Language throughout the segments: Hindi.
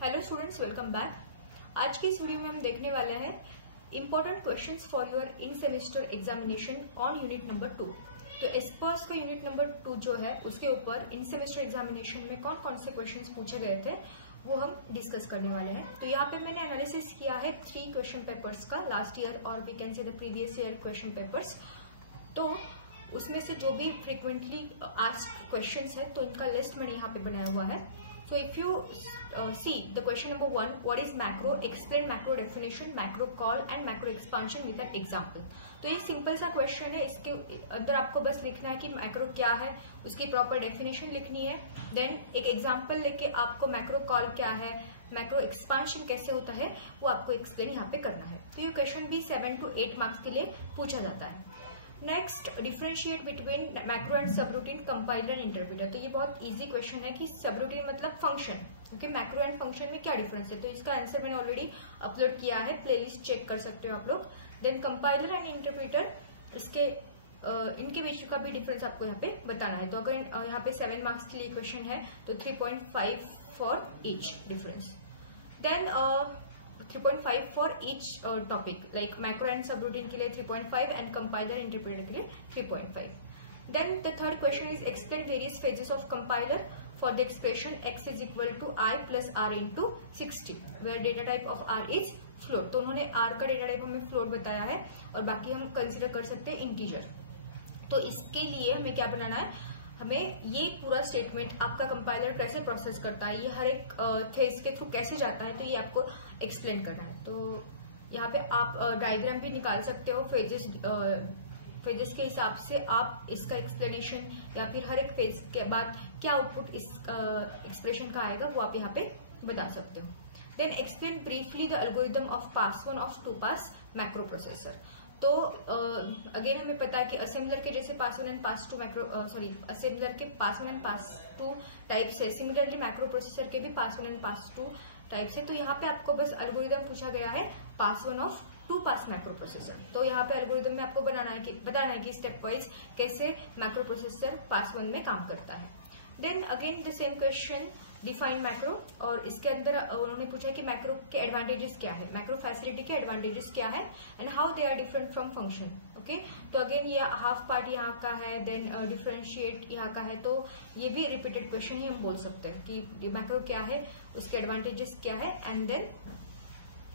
Hello students, welcome back. आज की इस वीडियो में हम देखने वाले हैं important questions for your in semester examination on unit number 2। तो एस्पर्स का यूनिट नंबर 2 जो है उसके ऊपर इन सेमेस्टर एग्जामिनेशन में कौन कौन से क्वेश्चंस पूछे गए थे वो हम डिस्कस करने वाले हैं। तो यहाँ पे मैंने एनालिसिस किया है 3 क्वेश्चन पेपर्स का, लास्ट ईयर और we can say the previous year question papers. तो उसमें से जो भी फ्रिक्वेंटली आस्क्ड क्वेश्चंस है तो इनका लिस्ट मैंने यहाँ पे बनाया हुआ है। So if you see the question number 1, what is macro? Explain macro definition, macro call and macro expansion with an example. तो ये सिंपल सा क्वेश्चन है, इसके अंदर आपको बस लिखना है कि मैक्रो क्या है, उसकी प्रॉपर डेफिनेशन लिखनी है, देन एक एग्जांपल लेके आपको मैक्रो कॉल क्या है, मैक्रो एक्सपांशन कैसे होता है वो आपको एक्सप्लेन यहाँ पे करना है। तो ये क्वेश्चन भी 7 to 8 मार्क्स के लिए पूछा जाता है। Next, differentiate between macro and subroutine, compiler and interpreter. तो ये बहुत इजी क्वेश्चन है कि सबरूटीन मतलब function, okay, macro and function में क्या डिफरेंस है। तो इसका आंसर मैंने ऑलरेडी अपलोड किया है, प्लेलिस्ट चेक कर सकते हो आप लोग। देन कंपाइलर एंड इंटरप्रेटर, इसके इनके बीच का भी डिफरेंस आपको यहाँ पे बताना है। तो अगर यहाँ पे 7 मार्क्स के लिए क्वेश्चन है तो 3.5 for each difference. Then 3.5 for each topic, like macro and subroutine के लिए 3.5 एंड कंपाइलर इंटरप्रेटर के लिए 3.5। Then the third question is explain various phases of compiler for the expression x is equal to i plus r into 60 where data type of r is float. तो उन्होंने r का डेटा टाइप हमें फ्लोट बताया है और बाकी हम कंसिडर कर सकते हैं इंटीजर। तो इसके लिए हमें क्या बनाना है, हमें ये पूरा स्टेटमेंट आपका कंपाइलर कैसे प्रोसेस करता है, ये हर एक फेज के थ्रू कैसे जाता है, तो ये आपको एक्सप्लेन करना है। तो यहाँ पे आप डायग्राम भी निकाल सकते हो, फेजेस के हिसाब से आप इसका एक्सप्लेनेशन या फिर हर एक फेज के बाद क्या आउटपुट इस एक्सप्रेशन का आएगा वो आप यहाँ पे बता सकते हो। Then explain briefly the algorithm of pass 1 of 2 pass macro processor. तो अगेन हमें पता है कि असेंबलर के जैसे पास 1 एंड पास 2 असेंबलर के पास 1 एंड पास 2 टाइप से, सिमिलरली मैक्रो प्रोसेसर के भी पास 1 एंड पास 2 टाइप से। तो यहाँ पे आपको बस एल्गोरिथम पूछा गया है pass 1 of 2 pass macro processor. तो यहाँ पे एल्गोरिथम में आपको बताना है कि स्टेप वाइज कैसे मैक्रो प्रोसेसर पास 1 में काम करता है। Then again the same question, define macro, और इसके अंदर उन्होंने पूछा कि मैक्रो के एडवांटेजेस क्या है, मैक्रो फैसिलिटी के एडवांटेजेस क्या है and how they are different from function. Okay, तो अगेन ये हाफ पार्ट यहाँ का है, देन डिफरेंशिएट यहाँ का है। तो ये भी रिपीटेड क्वेश्चन ही हम बोल सकते हैं कि मैक्रो क्या है, उसके एडवांटेजेस क्या है and then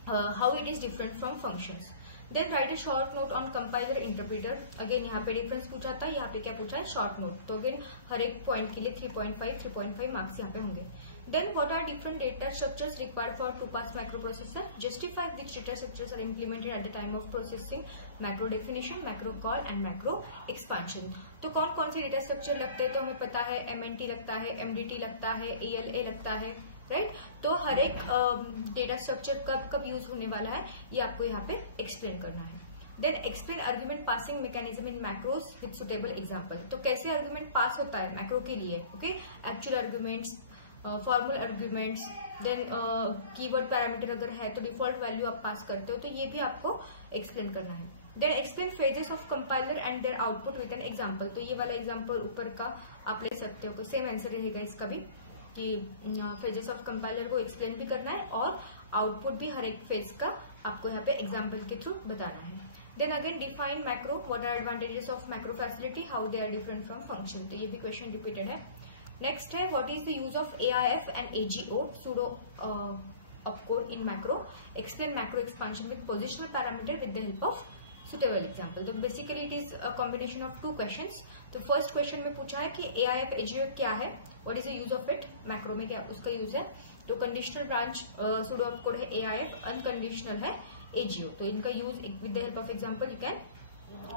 how it is different from functions. Then write a short note on compiler interpreter. Again यहाँ पे डिफरेंस पूछा था, यहाँ पे क्या पूछा है, शॉर्ट नोट। तो अगेन हर एक पॉइंट के लिए 3.5 मार्क्स यहाँ पे होंगे। Then what are different data structures required for 2 pass micro processor, justify which data structures are implemented at the time of processing, macro definition, macro call and macro expansion. तो कौन कौन से डेटा स्ट्रक्चर लगते हैं, तो हमें पता है MNT लगता है, MDT लगता है, ALA लगता है, राइट। तो हर एक डेटा स्ट्रक्चर कब कब यूज होने वाला है ये आपको यहाँ पे एक्सप्लेन करना है। Then explain argument passing mechanism in macros with suitable example. तो कैसे आर्ग्यूमेंट पास होता है मैक्रो के लिए, okay, actual arguments, formal arguments, then keyword parameter अगर है तो डिफॉल्ट वैल्यू आप पास करते हो, तो ये भी आपको एक्सप्लेन करना है। Then explain phases of compiler and their output with an example. तो ये वाला एग्जांपल ऊपर का आप ले सकते हो, सेम आंसर रहेगा इसका भी कि फेजेस ऑफ कंपाइलर को एक्सप्लेन भी करना है और आउटपुट भी हर एक फेज का आपको यहाँ पे एग्जांपल के थ्रू बताना है। Then again define macro, what are advantages of macro facility, how they are different from function. तो ये भी क्वेश्चन रिपीटेड है। नेक्स्ट है what is the use of AIF and AGO pseudo opcode in macro, explain macro expansion with positional parameter with the help of suitable example. तो basically it is a combination of 2 questions. तो फर्स्ट क्वेश्चन में पूछा है कि AIF AGO क्या है, what is the use of it, macro में क्या उसका यूज है। तो कंडीशनल ब्रांच सूडो ऑपकोड है AIF, अनकंडीशनल है AGO। तो इनका use with the help of example you can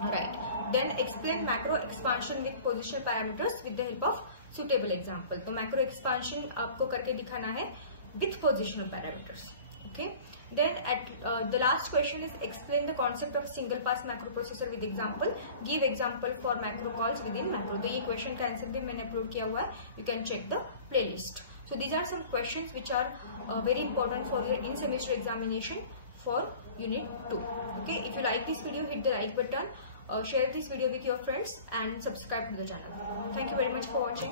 write. Then explain macro expansion with positional parameters with the help of suitable example. तो मैक्रो एक्सपांशन आपको करके दिखाना है with positional parameters, okay. Then at the last question is explain the concept of single pass macro processor with example, give example for macro calls within macro। तो ये क्वेश्चन का आंसर भी मैंने अपलोड किया हुआ है, you can check the playlist। So these are some questions which are very important for your in semester examination for unit 2, okay. If you like this video, hit the like button, share this video with your friends and subscribe to the channel. Thank you very much for watching.